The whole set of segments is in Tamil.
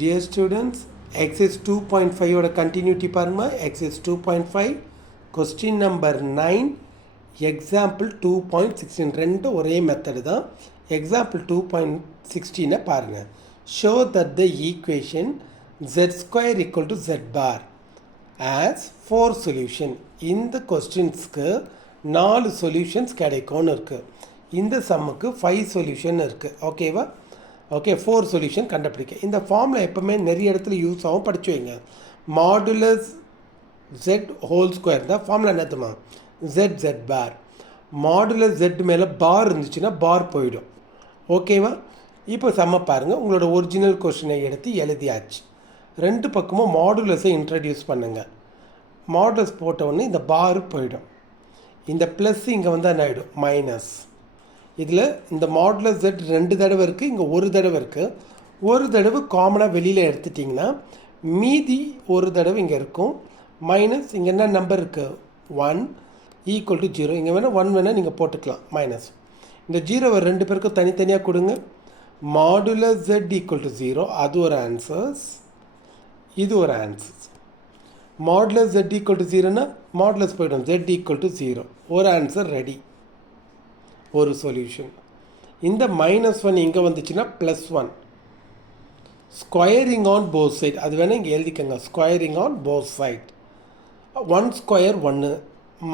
Dear students, exercise 2.5 ஓட continuity பாருங்க. exercise 2.5 question number 9 example 2.16 ரெண்டு ஒரே மெத்தட் தான். example 2.16 பாருங்க. show that the equation z square equal to z bar as 4 solution. இந்த கொஸ்டின்ஸ்க்கு 4 சொல்யூஷன்ஸ் கிடைக்கும்னு இருக்கு. இந்த சம்முக்கு 5 சொல்யூஷன் இருக்கு. ஓகேவா? ஓகே, 4 சொல்யூஷன் கண்டுபிடிக்க. இந்த ஃபார்மில் எப்போவுமே நிறைய இடத்துல யூஸ் ஆகும், படிச்சு வைங்க. மாடுலஸ் ஜெட் ஹோல் ஸ்கொயர் தான் ஃபார்முலா என்னத்துமா? ஜெட் ஜெட் பார். மாடுலஸ் ஜெட் மேலே பார் இருந்துச்சுன்னா பார் போயிடும். ஓகேவா? இப்போ செம்ம பாருங்கள், உங்களோட ஒரிஜினல் கொஸ்டினை எடுத்து எழுதியாச்சு. ரெண்டு பக்கமும் மாடுலஸை இன்ட்ரடியூஸ் பண்ணுங்கள். மாடுலஸ் போட்ட உடனே இந்த பார் போயிடும். இந்த ப்ளஸ் இங்கே வந்து என்ன ஆகிடும்? மைனஸ். இதில் இந்த மாடுலஸ் ஜெட் 2 தடவை இருக்குது, இங்கே ஒரு தடவை இருக்குது. ஒரு தடவை காமனாக வெளியில் எடுத்துட்டிங்கன்னா மீதி ஒரு தடவை இங்கே இருக்கும். மைனஸ் இங்கே என்ன நம்பர் இருக்குது? 1 ஈக்குவல் டு 0. இங்கே வேணால் 1 வேணால் நீங்கள் போட்டுக்கலாம். மைனஸ் இந்த 0வை 2 பேருக்கும் தனித்தனியாக கொடுங்க. மாடுலஸ் ஜெட் ஈக்குவல் டு 0, அது ஒரு ஆன்சர்ஸ், இது ஒரு answers. Modulus Z equal to 0னா மாடுலஸ் போய்டும், ஜெட் ஈக்குவல் டு 0, ஒரு ஆன்சர் ரெடி, ஒரு சொல்யூஷன். இந்த -1 இங்கே வந்துச்சுன்னா +1. ஸ்கொயரிங் ஆன் போத் சைட், அது வேணால் இங்கே எழுதிக்கங்க. Squaring on both side. 1 square 1.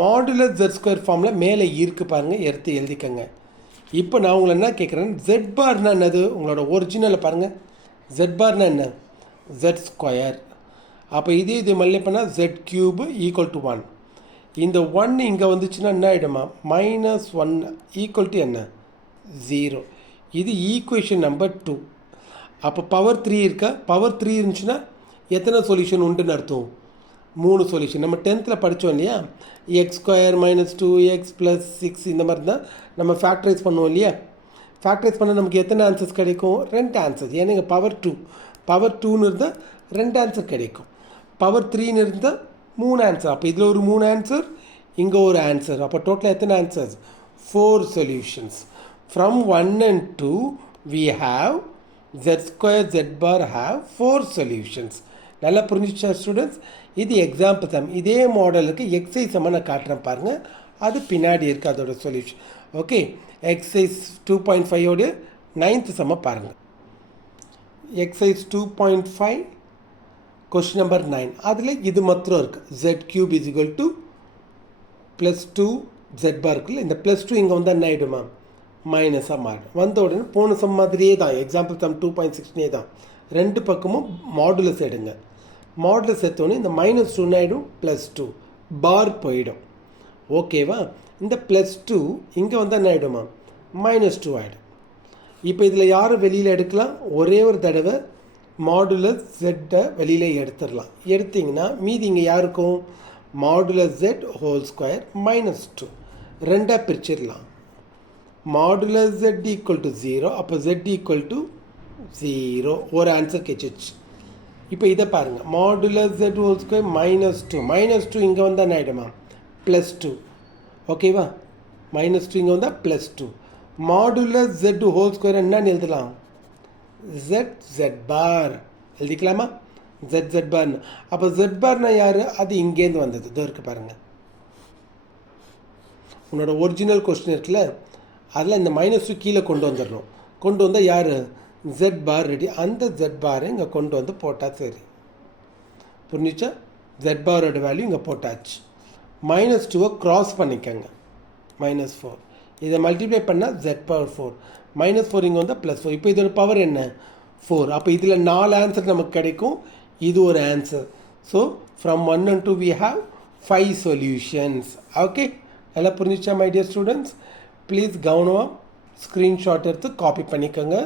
Modulus Z square ஃபார்மில் மேலே இருக்கு பாருங்கள், எடுத்து எழுதிக்கங்க. இப்போ நான் உங்களை என்ன கேட்குறேன், ஜெட் பார்னா என்னது? உங்களோட ஒரிஜினலில் பாருங்கள். ஜெட் பார்னா என்ன? Zed square. அப்போ இது மல்லிப்பனா ஜெட் கியூப் ஈக்குவல் டு 1. இந்த 1 இங்கே வந்துச்சுன்னா என்ன ஆகிடுமா? -1 ஈக்குவல் டு என்ன? 0. இது ஈக்குவேஷன் நம்பர் 2. அப்போ பவர் 3 இருக்கா? பவர் 3 இருந்துச்சுன்னா எத்தனை சொல்யூஷன் உண்டுன்னு அர்த்தம்? 3 சொல்யூஷன். நம்ம 10th படித்தோம் இல்லையா? x² - 2x + 6 இந்த மாதிரி தான் நம்ம ஃபேக்டரைஸ் பண்ணுவோம் இல்லையா? ஃபேக்டரைஸ் பண்ணால் நமக்கு எத்தனை ஆன்சர்ஸ் கிடைக்கும்? 2 ஆன்சர்ஸ். ஏன்னா இங்கே பவர் 2. பவர் 2ன்னு இருந்தால் 2 ஆன்சர் கிடைக்கும். பவர் 3ன்னு இருந்தால் 3 ஆன்சர். அப்போ இதில் ஒரு 3 ஆன்சர், இங்கே ஒரு ஆன்சர். அப்போ டோட்டலாக எத்தனை answers? 4 solutions. From 1 and 2 we have z² z bar have 4 solutions. நல்லா புரிஞ்சிச்சா ஸ்டூடெண்ட்ஸ்? இது எக்ஸாம்பிள் சம். இதே மாடலுக்கு எக்ஸசைஸ் சம்மை நான் காட்டுறேன் பாருங்கள், அது பின்னாடி இருக்குது அதோட சொல்யூஷன். ஓகே, எக்ஸசைஸ் 2.5 9th சம்மை பாருங்கள். Exercise 2.5 question number 9. அதில் இது மாத்திரம் இருக்குது. z³ = +2 z bar இருக்குல்ல, இந்த +2 இங்கே வந்து என்ன ஆகிடுமா? மைனஸாக மாறிடும். வந்த உடனே போன சம் மாதிரியே தான், எக்ஸாம்பிள் சம் 2.16 தான். ரெண்டு பக்கமும் மாடுலஸ் எடுங்க. மாடுலஸ் எடுத்தோடனே இந்த -2 ஆகிடும், +2 பார் போயிடும். ஓகேவா? இந்த +2 இங்கே வந்து என்ன ஆகிடுமா? -2 ஆகிடும். இப்போ இதில் யாரும் வெளியில் எடுக்கலாம்? ஒரே ஒரு தடவை மாடுலஸ் ஜெட்டை வெளியில் எடுத்துடலாம். எடுத்திங்கன்னா மீதி இங்கே யாருக்கும்? மாடுலஸ் ஜெட் ஹோல் ஸ்கொயர் -2 ரெண்டாக பிரிச்சிடலாம். மாடுலஸ் ஜெட் ஈக்குவல் டு 0, அப்போ ஜெட் ஈக்குவல் டு 0, ஒரு ஆன்சர் கிடைச்சிச்சு. இப்போ இதை பாருங்கள். Modulus jet whole square -2. -2 இங்கே வந்தால் என்ன ஆகிடுமா? +2. ஓகேவா? -2 இங்கே வந்தால் +2. மாடுலஸ் ஜெட் ஹோல் ஸ்கொயர் என்னன்னு எழுதலாம்? z பார் எழுதிக்கலாமா? z பார்னு. அப்போ z பார்னா யார்? அது இங்கேருந்து வந்தது. இதோ இருக்குது பாருங்கள். உன்னோட ஒரிஜினல் கொஸ்டின் இருக்குல்ல, அதில் இந்த -2 கீழே கொண்டு வந்துடணும். கொண்டு வந்தால் யார்? z பார் ரெடி. அந்த z பாரை இங்கே கொண்டு வந்து போட்டால் சரி. புரிஞ்சிச்சா? z பாரோட வேல்யூ இங்கே போட்டாச்சு. -2வை க்ராஸ் பண்ணிக்கோங்க. -4 இதை மல்டிப்ளை பண்ணால் z⁴. -4 இங்கே வந்தால் +4. இப்போ இதோட பவர் என்ன? 4. அப்போ இதில் 4 ஆன்சர் நமக்கு கிடைக்கும். இது ஒரு answer. So from 1 and 2 we have 5 solutions. Okay, எல்லாம் புரிஞ்சிச்சா மை டியர் ஸ்டூடெண்ட்ஸ்? ப்ளீஸ் கவனமாக ஸ்க்ரீன்ஷாட் எடுத்து காப்பி பண்ணிக்கோங்க.